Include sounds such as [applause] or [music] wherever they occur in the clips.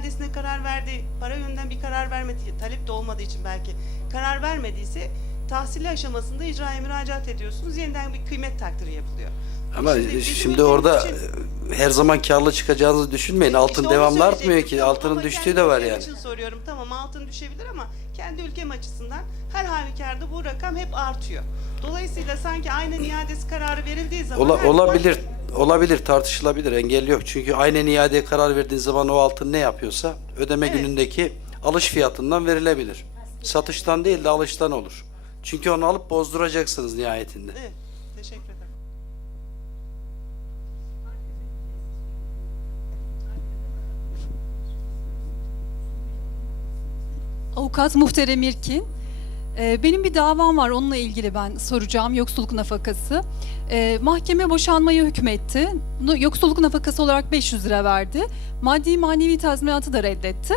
iadesine karar verdi, para yönünden bir karar vermedi, talep de olmadığı için belki karar vermediyse tahsili aşamasında icraya müracaat ediyorsunuz. Yeniden bir kıymet takdiri yapılıyor. Ama Şimdi şimdi orada için- e, her zaman karlı çıkacağınızı düşünmeyin. Altın İşte devamlı artmıyor ki. Altının düştüğü de var yani. için soruyorum. Tamam altın düşebilir ama kendi ülkem açısından her halükarda bu rakam hep artıyor. Dolayısıyla sanki aynen iadesi kararı verildiği zaman Ola- her zaman- olabilir. Tartışılabilir. Engel yok. Çünkü aynen iadeye karar verdiğin zaman o altın ne yapıyorsa ödeme Evet. günündeki alış fiyatından verilebilir. Satıştan değil de alıştan olur. Çünkü onu alıp bozduracaksınız nihayetinde. Evet, teşekkür ederim. Avukat Muhterem İrkin. Ee, Benim bir davam var onunla ilgili ben soracağım yoksulluk nafakası. Ee, mahkeme boşanmaya hükmetti. Yoksulluk nafakası olarak 500 lira verdi. Maddi manevi tazminatı da reddetti.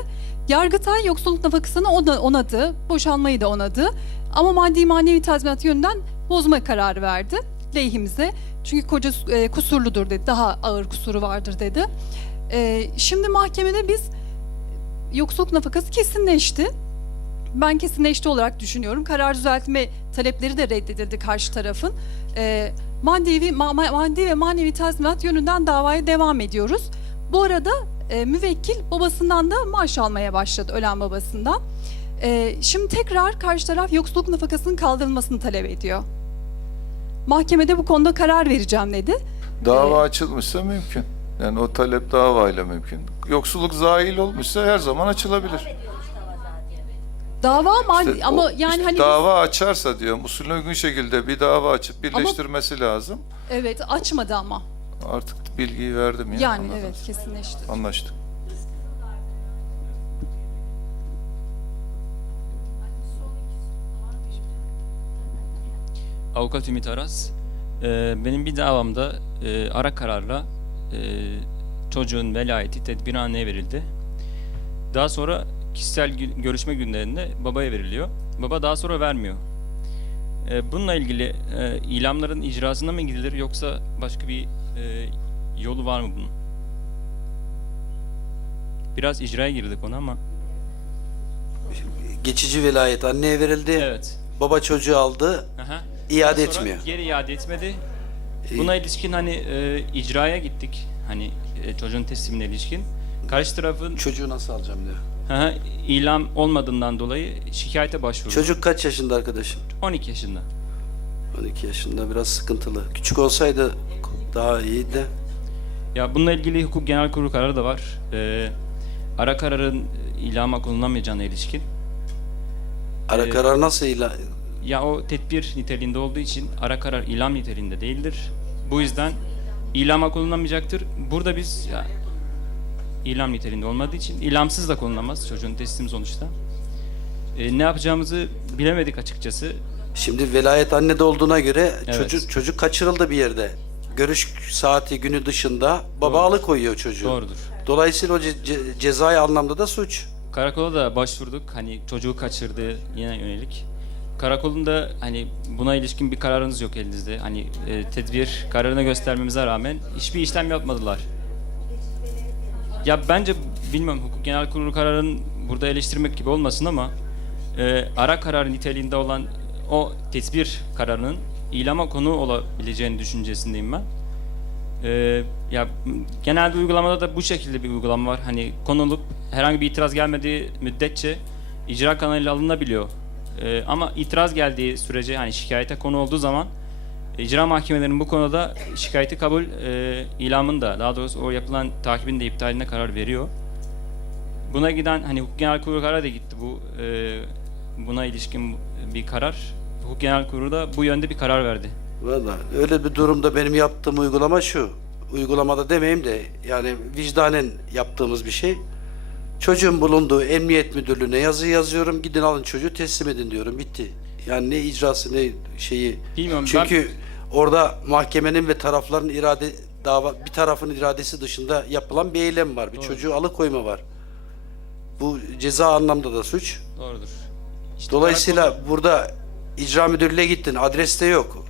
Yargıtay yoksulluk nafakasını ona- onadı, boşanmayı da onadı. Ama maddi manevi tazminat yönünden bozma kararı verdi lehimize. Çünkü koca e, kusurludur dedi, daha ağır kusuru vardır dedi. Ee, Şimdi mahkemede biz yoksulluk nafakası kesinleşti. Ben kesinleşti olarak düşünüyorum. Karar düzeltme talepleri de reddedildi karşı tarafın. Ee, maddi, ma- ma- maddi ve manevi tazminat yönünden davaya devam ediyoruz. Bu arada e, müvekkil babasından da maaş almaya başladı, ölen babasından. Ee, şimdi tekrar karşı taraf yoksulluk nafakasının kaldırılmasını talep ediyor. Mahkemede bu konuda karar vereceğim dedi. Dava Ee, açılmışsa mümkün. Yani o talep davayla mümkün. Yoksulluk zahil olmuşsa her zaman açılabilir. Dava maddi İşte ama o- yani işte hani dava açarsa diyorum usulüne uygun şekilde bir dava açıp birleştirmesi lazım. evet açmadı ama. Artık bilgiyi verdim ya. Yani anladın. evet kesinleşti. Anlaştık. Avukat Ümit Aras. Ee, benim bir davamda e, ara kararla e, çocuğun velayeti tedbirhaneye verildi. Daha sonra kişisel görüşme günlerinde babaya veriliyor. Baba daha sonra vermiyor. Ee, bununla ilgili e, ilamların icrasına mı gidilir yoksa başka bir e, yolu var mı bunun? Biraz icraya girdik ona ama. Geçici velayet anneye verildi. Evet. Baba çocuğu aldı. Aha. iade sonra etmiyor. Geri iade etmedi. Buna ilişkin hani e, icraya gittik. Hani e, çocuğun teslimine ilişkin. Karşı tarafın Çocuğu nasıl alacağım diyor. Hı, ilam olmadığından dolayı şikayete başvurdu. Çocuk kaç yaşında arkadaşım? 12 yaşında. 12 yaşında biraz sıkıntılı. Küçük olsaydı daha iyiydi. Ya bununla ilgili hukuk genel kurulu kararı da var. E, ara kararın ilama konulamayacağına ilişkin. Ara Ee, karar nasıl ilan? Ya o tedbir niteliğinde olduğu için ara karar ilam niteliğinde değildir. Bu yüzden ilama konulamayacaktır. Burada biz ya, ilam niteliğinde olmadığı için ilamsız da konulamaz çocuğun teslim sonuçta. E, ne yapacağımızı bilemedik açıkçası. Şimdi velayet annede olduğuna göre Evet. çocuk çocuk kaçırıldı bir yerde. Görüş saati günü dışında baba Doğrudur. alıkoyuyor çocuğu. Doğrudur. Dolayısıyla o ce- ce- cezai anlamda da suç. Karakola da başvurduk. Hani çocuğu kaçırdığı yine yönelik. Karakolun da hani buna ilişkin bir kararınız yok elinizde. Hani e, tedbir kararını göstermemize rağmen hiçbir işlem yapmadılar. Ya bence bilmiyorum hukuk genel kurulu kararının burada eleştirmek gibi olmasın ama e, ara karar niteliğinde olan o tedbir kararının ilama konu olabileceğini düşüncesindeyim ben. Ee, ya genelde uygulamada da bu şekilde bir uygulama var. Hani konulup herhangi bir itiraz gelmediği müddetçe icra kanalıyla alınabiliyor. Ee, ama itiraz geldiği sürece hani şikayete konu olduğu zaman icra mahkemelerinin bu konuda şikayeti kabul e, ilamın da daha doğrusu o yapılan takibin de iptaline karar veriyor. Buna giden hani hukuk genel kurulu kararı da gitti bu e, buna ilişkin bir karar. Hukuk genel kurulu da bu yönde bir karar verdi. Valla öyle bir durumda benim yaptığım uygulama şu. Uygulamada demeyeyim de yani vicdanen yaptığımız bir şey. Çocuğun bulunduğu emniyet müdürlüğüne yazı yazıyorum. Gidin alın çocuğu teslim edin diyorum. Bitti. Yani ne icrası ne şeyi. Bilmiyorum, Çünkü orada mahkemenin ve tarafların irade dava bir tarafın iradesi dışında yapılan bir eylem var. Bir çocuğu alıkoyma var. Bu ceza anlamda da suç. Doğrudur. İşte Dolayısıyla burada icra müdürlüğüne gittin. Adreste yok.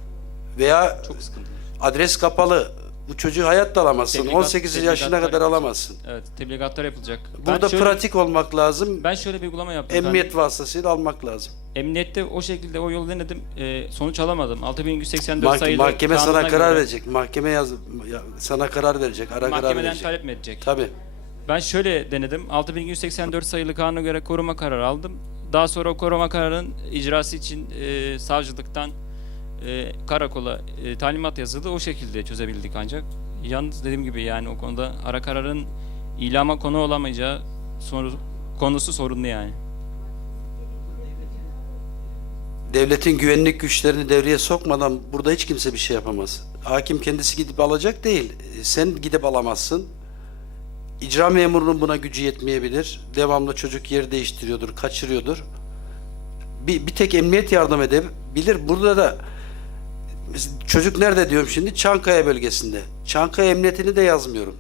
Veya Çok sıkıntı. adres kapalı. Bu çocuğu hayatta alamazsın. Tebligat- 18 yaşına tebligatlar kadar yapılacak. alamazsın. Evet, tebligatlar yapılacak. Burada şöyle, pratik olmak lazım. ben şöyle bir uygulama yaptım. Emniyet vasıtasıyla almak lazım. Ben emniyette o şekilde o yolu denedim. Ee, sonuç alamadım. 6184 Mah- sayılı mahkeme sana kanuna karar göre verecek. Mahkeme yaz ya, sana karar verecek. Ara karar Mahkemeden verecek. talep mi edecek? Tabii. Ben şöyle denedim. 6184 sayılı kanuna göre koruma kararı aldım. Daha sonra o koruma kararının icrası için e, savcılıktan e, karakola e, talimat yazıldı. O şekilde çözebildik ancak. Yalnız dediğim gibi yani o konuda ara kararın ilama konu olamayacağı soru, konusu sorunlu yani. Devletin güvenlik güçlerini devreye sokmadan burada hiç kimse bir şey yapamaz. Hakim kendisi gidip alacak değil. E, Sen gidip alamazsın. İcra memurunun buna gücü yetmeyebilir. Devamlı çocuk yer değiştiriyordur, kaçırıyordur. Bir, bir tek emniyet yardım edebilir. Burada da çocuk nerede diyorum şimdi? Çankaya bölgesinde. Çankaya emniyetini de yazmıyorum.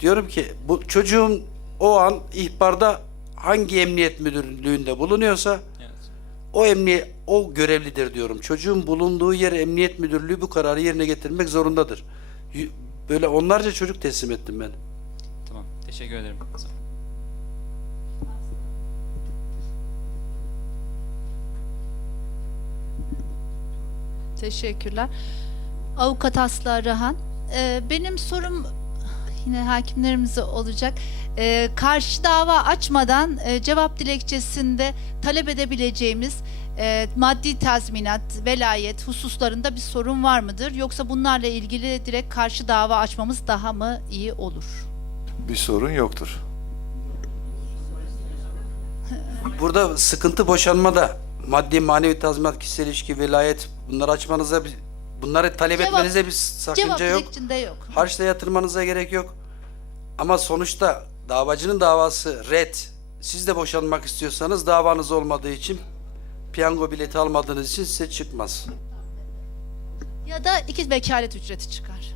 Diyorum ki bu çocuğun o an ihbarda hangi emniyet müdürlüğünde bulunuyorsa Evet. o emniyet o görevlidir diyorum. Çocuğun bulunduğu yer emniyet müdürlüğü bu kararı yerine getirmek zorundadır. Böyle onlarca çocuk teslim ettim ben. Tamam. Teşekkür ederim. Teşekkürler. Avukat Aslı Arahan. Ee, benim sorum yine hakimlerimize olacak. Ee, karşı dava açmadan e, cevap dilekçesinde talep edebileceğimiz e, maddi tazminat, velayet hususlarında bir sorun var mıdır? Yoksa bunlarla ilgili direkt karşı dava açmamız daha mı iyi olur? Bir sorun yoktur. Burada sıkıntı boşanmada. Maddi manevi tazminat, kişisel ilişki, velayet bunları açmanıza bir bunları talep Cevap- etmenize bir Cevap sakınca yok. dilekçinde yok. Harçla yatırmanıza gerek yok. Ama sonuçta davacının davası red. Siz de boşanmak istiyorsanız davanız olmadığı için piyango bileti almadığınız için size çıkmaz. Ya da iki vekalet ücreti çıkar.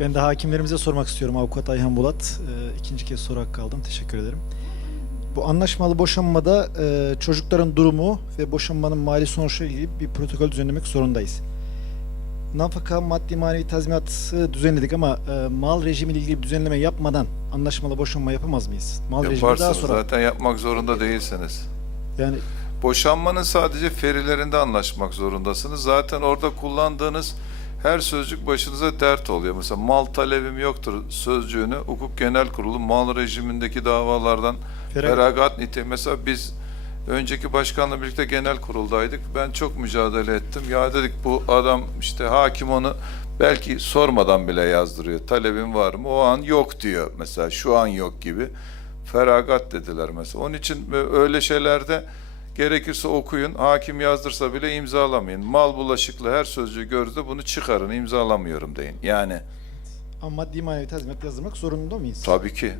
Ben de hakimlerimize sormak istiyorum. Avukat Ayhan Bulat. Ee, ikinci kez soru hakkı aldım. Teşekkür ederim. Bu anlaşmalı boşanmada e, çocukların durumu ve boşanmanın mali sonuçları ilgili bir protokol düzenlemek zorundayız. Nafaka, maddi manevi tazminatı düzenledik ama e, mal rejimiyle ilgili bir düzenleme yapmadan anlaşmalı boşanma yapamaz mıyız? Mal rejimi daha Yaparsınız sonra. zaten yapmak zorunda değilsiniz. Yani Boşanmanın sadece ferilerinde anlaşmak zorundasınız. Zaten orada kullandığınız her sözcük başınıza dert oluyor. Mesela mal talebim yoktur sözcüğünü hukuk genel kurulu mal rejimindeki davalardan Feragat. feragat niteliği. Mesela biz önceki başkanla birlikte genel kuruldaydık. Ben çok mücadele ettim. Ya dedik bu adam işte hakim onu belki sormadan bile yazdırıyor. Talebin var mı? O an yok diyor. Mesela şu an yok gibi. Feragat dediler mesela. Onun için öyle şeylerde gerekirse okuyun. Hakim yazdırsa bile imzalamayın. Mal bulaşıklı her sözcüğü gördüğünde bunu çıkarın. imzalamıyorum deyin. Yani ama maddi manevi tazminat yazdırmak zorunda mıyız? tabii ki.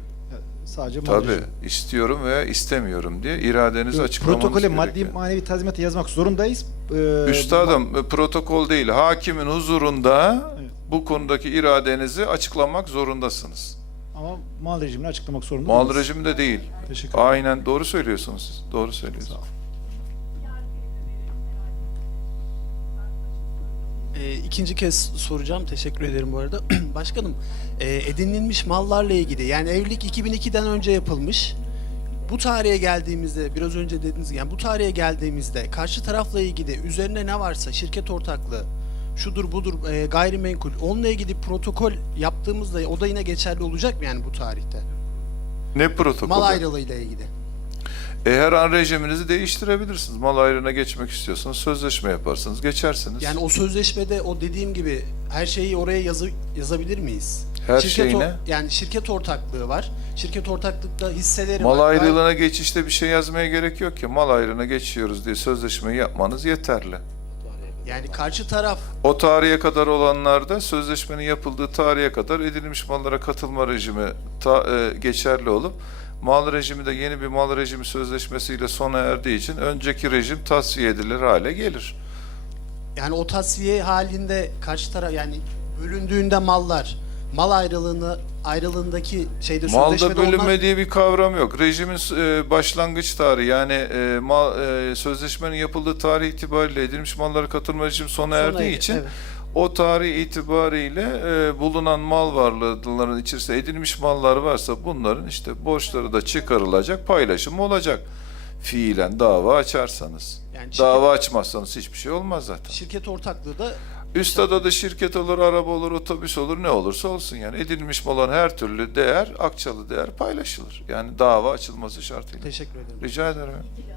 Sadece mal Tabii. rejimi. istiyorum veya istemiyorum diye iradenizi açıklamanız Protokole gerekiyor. maddi manevi tazminatı yazmak zorundayız. Ee, Üstadım e, protokol değil. Hakimin huzurunda Evet. bu konudaki iradenizi açıklamak zorundasınız. Ama mal rejimini açıklamak zorunda Mal mıyız? rejiminde değil. Teşekkür ederim. Aynen doğru söylüyorsunuz siz. Doğru söylüyorsunuz. E, ikinci kez soracağım. Teşekkür ederim bu arada. [clears throat] Başkanım, e, edinilmiş mallarla ilgili yani evlilik 2002'den önce yapılmış. Bu tarihe geldiğimizde biraz önce dediniz yani bu tarihe geldiğimizde karşı tarafla ilgili üzerine ne varsa şirket ortaklığı şudur budur e, gayrimenkul onunla ilgili protokol yaptığımızda o da yine geçerli olacak mı yani bu tarihte? Ne protokolü? Mal ayrılığıyla ilgili. E, her an rejiminizi değiştirebilirsiniz. Mal ayrına geçmek istiyorsanız sözleşme yaparsınız. Geçersiniz. Yani o sözleşmede o dediğim gibi her şeyi oraya yazı, yazabilir miyiz? Her şirket şey or- ne? Yani şirket ortaklığı var. Şirket ortaklıkta hisseleri Mal var. ayrılığına geçişte bir şey yazmaya gerek yok ki. Mal ayrına geçiyoruz diye sözleşmeyi yapmanız yeterli. Yani karşı taraf O tarihe kadar olanlarda sözleşmenin yapıldığı tarihe kadar edinilmiş mallara katılma rejimi ta- e, geçerli olup Mal rejimi de yeni bir mal rejimi sözleşmesiyle sona erdiği için önceki rejim tasfiye edilir hale gelir. Yani o tasfiye halinde karşı taraf yani bölündüğünde mallar mal ayrılığını ayrılığındaki şeyde Malda bölünme onlar- diye bir kavram yok. Rejimin e, başlangıç tarihi yani e, mal, e, sözleşmenin yapıldığı tarih itibariyle edilmiş mallara katılma rejimi sona, Sona erdiği için evet. O tarih itibariyle e, bulunan mal varlıkların içerisinde edilmiş mallar varsa bunların işte borçları da çıkarılacak, paylaşımı olacak. Fiilen dava açarsanız. Yani şirket- Dava açmazsanız hiçbir şey olmaz zaten. şirket ortaklığı da Üst adada şirket olur, araba olur, otobüs olur, ne olursa olsun yani edilmiş olan her türlü değer, akçalı değer paylaşılır. Yani dava açılması şartıyla. teşekkür ederim. Rica ederim. Böyle de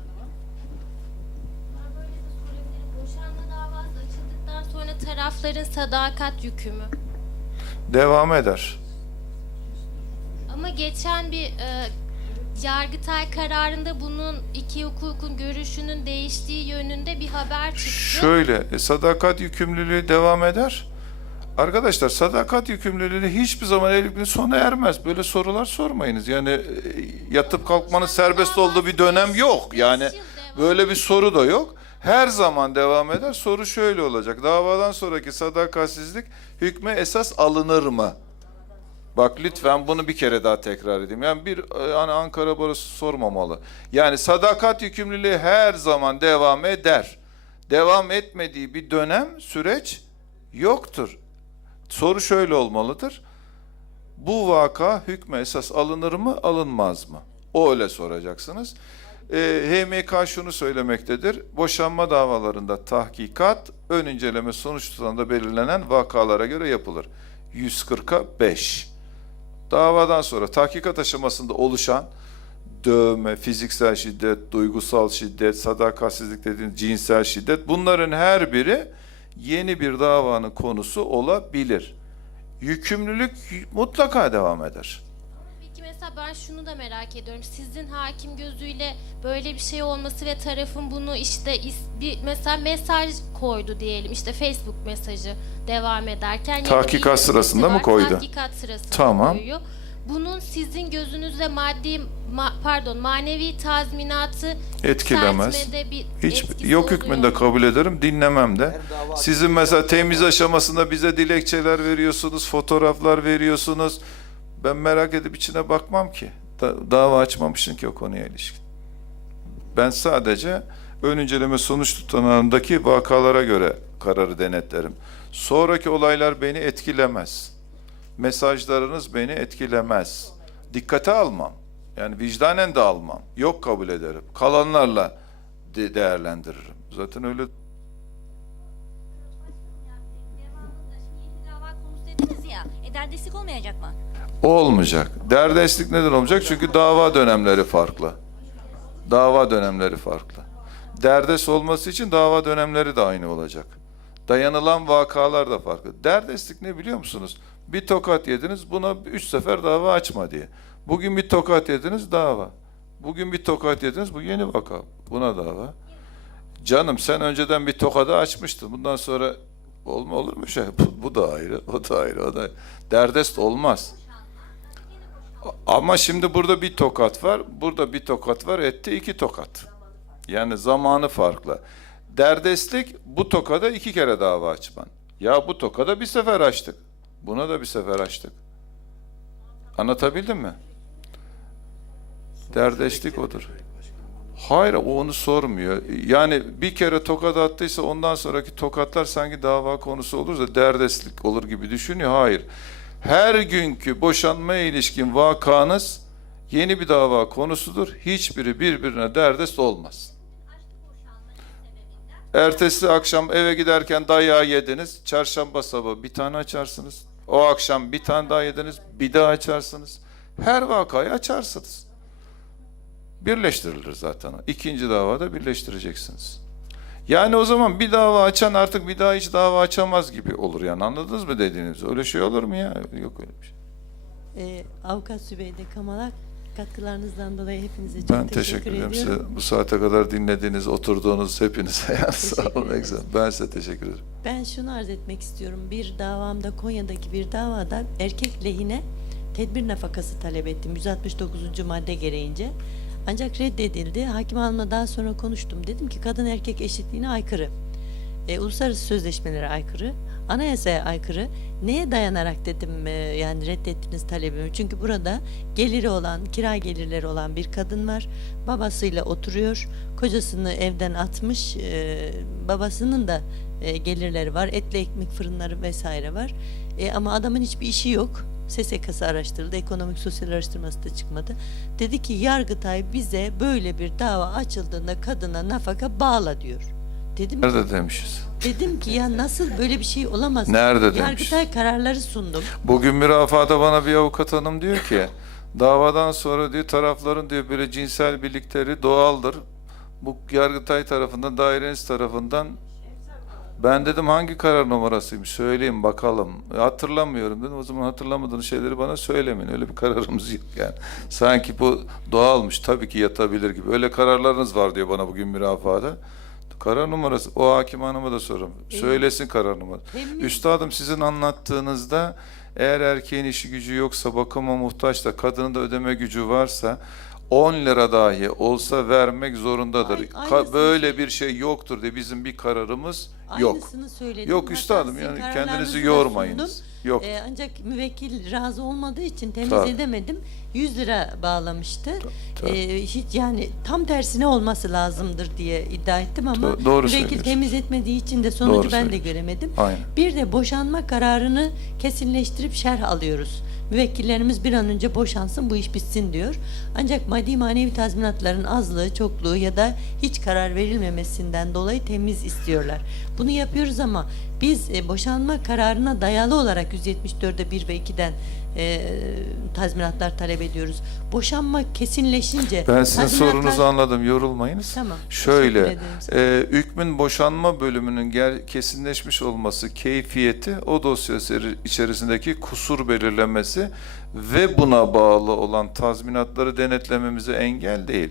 sorabilirim. Boşanma davası açıldıktan sonra tarafların sadakat yükü mü? Devam eder. Ama geçen bir e, Yargıtay kararında bunun iki hukukun görüşünün değiştiği yönünde bir haber çıktı. Şöyle, e, sadakat yükümlülüğü devam eder. Arkadaşlar sadakat yükümlülüğü hiçbir zaman evliliğin sona ermez. Böyle sorular sormayınız. Yani e, yatıp kalkmanın serbest olduğu bir dönem yok. Yani böyle bir soru da yok. Her zaman devam eder. Soru şöyle olacak. Davadan sonraki sadakatsizlik hükme esas alınır mı? Bak lütfen bunu bir kere daha tekrar edeyim. Yani bir e, hani Ankara Barosu sormamalı. Yani sadakat yükümlülüğü her zaman devam eder. Devam etmediği bir dönem, süreç yoktur. Soru şöyle olmalıdır. Bu vaka hükme esas alınır mı, alınmaz mı? O öyle soracaksınız. E, HMK şunu söylemektedir. Boşanma davalarında tahkikat ön inceleme sonuç tutanında belirlenen vakalara göre yapılır. 140'a 5. Davadan sonra tahkikat aşamasında oluşan dövme, fiziksel şiddet, duygusal şiddet, sadakatsizlik dediğiniz cinsel şiddet bunların her biri yeni bir davanın konusu olabilir. Yükümlülük mutlaka devam eder. Mesela ben şunu da merak ediyorum. Sizin hakim gözüyle böyle bir şey olması ve tarafın bunu işte is- bir mesela mesaj koydu diyelim. işte Facebook mesajı devam ederken ya da Tahkikat bir sırasında mı koydu? Tahkikat sırasında Tamam. koyuyor. Bunun sizin gözünüzde maddi ma- pardon manevi tazminatı Etkilemez. yükseltmede bir Hiç etkisi yok oluyor hükmünde mu? kabul ederim, dinlemem de. Sizin mesela temiz aşamasında bize dilekçeler veriyorsunuz, fotoğraflar veriyorsunuz. Ben merak edip içine bakmam ki. Da- dava açmamışsın ki o konuya ilişkin. Ben sadece ön inceleme sonuç tutanağındaki vakalara göre kararı denetlerim. Sonraki olaylar beni etkilemez. Mesajlarınız beni etkilemez. Dikkate almam. Yani vicdanen de almam. Yok kabul ederim. Kalanlarla de- değerlendiririm. Zaten öyle. E derdeslik olmayacak mı? Olmayacak. Derdestlik neden olmayacak? Çünkü dava dönemleri farklı. Dava dönemleri farklı. Derdest olması için dava dönemleri de aynı olacak. Dayanılan vakalar da farklı. Derdestlik ne biliyor musunuz? Bir tokat yediniz, buna üç sefer dava açma diye. Bugün bir tokat yediniz, dava. Bugün bir tokat yediniz, bu yeni vaka. Buna dava. Canım sen önceden bir tokada açmıştın. Bundan sonra olma olur mu şey? Bu, bu da ayrı, o da ayrı, o da ayrı. Derdest olmaz. Ama şimdi burada bir tokat var, burada bir tokat var, etti iki tokat. Yani zamanı farklı. Derdestlik bu tokada iki kere dava açman. Ya bu tokada bir sefer açtık. Buna da bir sefer açtık. Anlatabildim mi? Derdestlik odur. Hayır o onu sormuyor. Yani bir kere tokat attıysa ondan sonraki tokatlar sanki dava konusu olur da derdestlik olur gibi düşünüyor. Hayır. Her günkü boşanmaya ilişkin vakanız yeni bir dava konusudur. Hiçbiri birbirine derdest olmaz. Ertesi akşam eve giderken dayağı yediniz. Çarşamba sabahı bir tane açarsınız. O akşam bir tane daha yediniz. Bir daha açarsınız. Her vakayı açarsınız. Birleştirilir zaten. İkinci davada birleştireceksiniz. Yani o zaman bir dava açan artık bir daha hiç dava açamaz gibi olur yani anladınız mı dediğiniz? Öyle şey olur mu ya? Yok öyle bir şey. Ee, Avukat Sübeyde Kamalak katkılarınızdan dolayı hepinize çok Ben teşekkür, teşekkür ederim ediyorum. size. Bu saate kadar dinlediğiniz, oturduğunuz hepinize [laughs] yani sağ olun. eksik. Ben size teşekkür ederim. Ben şunu arz etmek istiyorum. Bir davamda Konya'daki bir davada erkek lehine tedbir nafakası talep ettim 169. madde gereğince. Ancak reddedildi. Hakim Hanım'la daha sonra konuştum. Dedim ki kadın erkek eşitliğine aykırı. E, uluslararası sözleşmelere aykırı. Anayasaya aykırı. Neye dayanarak dedim e, yani reddettiniz talebimi. Çünkü burada geliri olan, kira gelirleri olan bir kadın var. Babasıyla oturuyor. Kocasını evden atmış. E, babasının da e, gelirleri var. Etli ekmek fırınları vesaire var. E, ama adamın hiçbir işi yok. SSK'sı araştırıldı. Ekonomik sosyal araştırması da çıkmadı. Dedi ki Yargıtay bize böyle bir dava açıldığında kadına nafaka bağla diyor. Dedim ki, Nerede demişiz? dedim ki ya nasıl böyle bir şey olamaz. Nerede demiş? Yargıtay kararları sundum. Bugün mürafada bana bir avukat hanım diyor ki [laughs] davadan sonra diyor tarafların diyor böyle cinsel birlikleri doğaldır. Bu Yargıtay tarafından, daireniz tarafından ben dedim hangi karar numarasıymış söyleyin bakalım. E, Hatırlamıyorum dedim. O zaman hatırlamadığınız şeyleri bana söylemeyin. Öyle bir kararımız yok yani. Sanki bu doğalmış tabii ki yatabilir gibi. Öyle kararlarınız var diyor bana bugün mürafada. Karar numarası o hakim hanıma da sorun. Söylesin karar numarası. Üstadım sizin anlattığınızda eğer erkeğin işi gücü yoksa bakıma muhtaç da kadının da ödeme gücü varsa 10 lira dahi olsa vermek zorundadır. Ay- Ka- aynısını böyle bir şey yoktur diye bizim bir kararımız yok. Aynısını söyledim. Yok Hatta üstadım sizin yani kararlarınızı kendinizi da yormayınız. sundum. Yok. Ee, ancak müvekkil razı olmadığı için temiz Tabii. edemedim. 100 lira bağlamıştı. tabii. Ee, hiç yani tam tersine olması lazımdır diye iddia ettim ama Do- doğru müvekkil söylüyorsun. temiz etmediği için de sonucu Doğru ben de söylüyorsun. göremedim. Aynen. Bir de boşanma kararını kesinleştirip şerh alıyoruz. Müvekkillerimiz bir an önce boşansın bu iş bitsin diyor. Ancak maddi manevi tazminatların azlığı, çokluğu ya da hiç karar verilmemesinden dolayı temiz istiyorlar. Bunu yapıyoruz ama biz e, boşanma kararına dayalı olarak 174'e 1 ve 2'den e, tazminatlar talep ediyoruz. Boşanma kesinleşince Ben sizin tazminatlar- sorunuzu anladım. Yorulmayınız. Tamam. Şöyle, e, hükmün boşanma bölümünün ger- kesinleşmiş olması, keyfiyeti, o dosya içerisindeki kusur belirlemesi ve buna bağlı olan tazminatları denetlememize engel değil.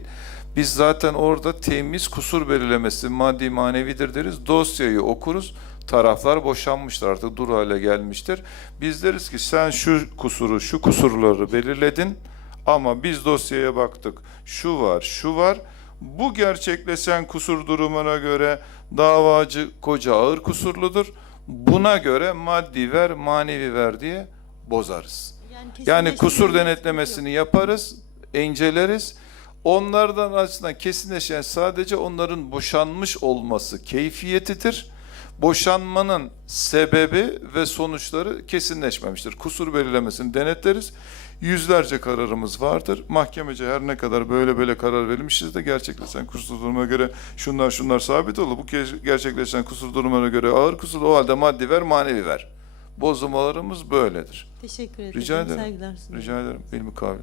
Biz zaten orada temiz kusur belirlemesi maddi manevidir deriz. Dosyayı okuruz. Taraflar boşanmışlar artık dur hale gelmiştir. Biz deriz ki sen şu kusuru, şu kusurları belirledin. Ama biz dosyaya baktık. Şu var, şu var. Bu gerçekleşen kusur durumuna göre davacı koca ağır kusurludur. Buna göre maddi ver, manevi ver diye bozarız. Yani kusur kesinleştirme- denetlemesini yaparız, inceleriz. Onlardan açısından kesinleşen sadece onların boşanmış olması keyfiyetidir. Boşanmanın sebebi ve sonuçları kesinleşmemiştir. Kusur belirlemesini denetleriz. Yüzlerce kararımız vardır. Mahkemece her ne kadar böyle böyle karar verilmişiz de gerçekleşen kusur durumuna göre şunlar şunlar sabit olur. Bu gerçekleşen kusur durumuna göre ağır kusur o halde maddi ver manevi ver. Bozulmalarımız böyledir. Teşekkür ederim. Rica ederim. Saygılar sunuyorum. Rica ederim. İlmi kavli.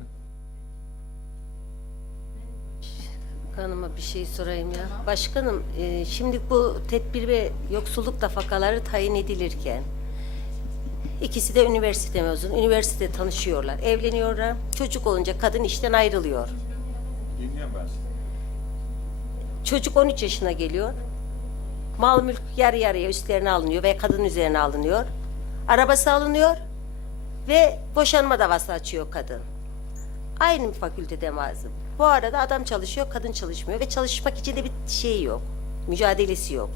Hanıma bir şey sorayım ya. Başkanım, e, şimdi bu tedbir ve yoksulluk nafakaları tayin edilirken ikisi de üniversite mezunu. Üniversitede tanışıyorlar, evleniyorlar. Çocuk olunca kadın işten ayrılıyor. Dinliyorum ben Çocuk 13 yaşına geliyor. Mal mülk yarı yarıya üstlerine alınıyor ve kadın üzerine alınıyor. Arabası alınıyor ve boşanma davası açıyor kadın. Aynı fakültede mazım. Bu arada adam çalışıyor, kadın çalışmıyor ve çalışmak için de bir şey yok. Mücadelesi yok.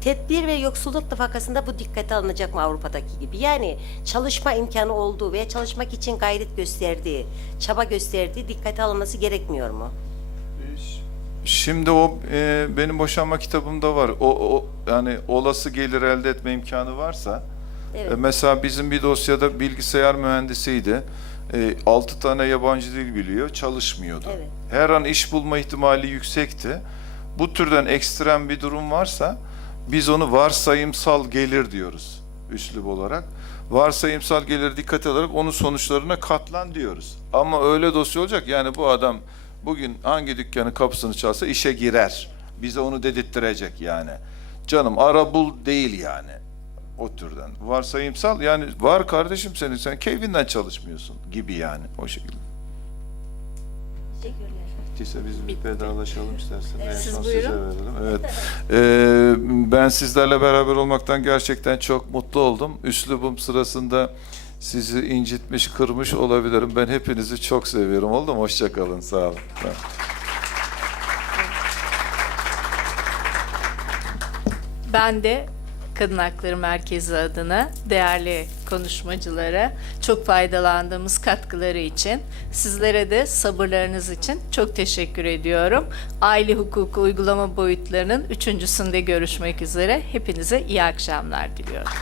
Tedbir ve yoksulluk nafakasında bu dikkate alınacak mı Avrupa'daki gibi? Yani çalışma imkanı olduğu veya çalışmak için gayret gösterdiği, çaba gösterdiği dikkate alınması gerekmiyor mu? Şimdi o e, benim boşanma kitabımda var. O, o yani olası gelir elde etme imkanı varsa Evet. e, mesela bizim bir dosyada bilgisayar mühendisiydi. E, 6 tane yabancı dil biliyor, çalışmıyordu. Evet. Her an iş bulma ihtimali yüksekti. Bu türden ekstrem bir durum varsa biz onu varsayımsal gelir diyoruz üslup olarak. Varsayımsal gelir dikkat alarak onun sonuçlarına katlan diyoruz. Ama öyle dosya olacak yani bu adam bugün hangi dükkanın kapısını çalsa işe girer. Bize onu dedirttirecek yani. Canım ara bul değil yani o türden. Varsayımsal yani var kardeşim senin sen keyfinden çalışmıyorsun gibi yani o şekilde. Teşekkürler. Bittiyse biz bir vedalaşalım istersen. En Siz buyurun. size verelim. Evet. Ee, ben sizlerle beraber olmaktan gerçekten çok mutlu oldum. Üslubum sırasında sizi incitmiş, kırmış olabilirim. Ben hepinizi çok seviyorum. Oldu mu? Hoşça kalın. Sağ olun. Ben de Kadın Hakları Merkezi adına değerli konuşmacılara çok faydalandığımız katkıları için, sizlere de sabırlarınız için çok teşekkür ediyorum. Aile hukuku uygulama boyutlarının üçüncüsünde görüşmek üzere. Hepinize iyi akşamlar diliyorum.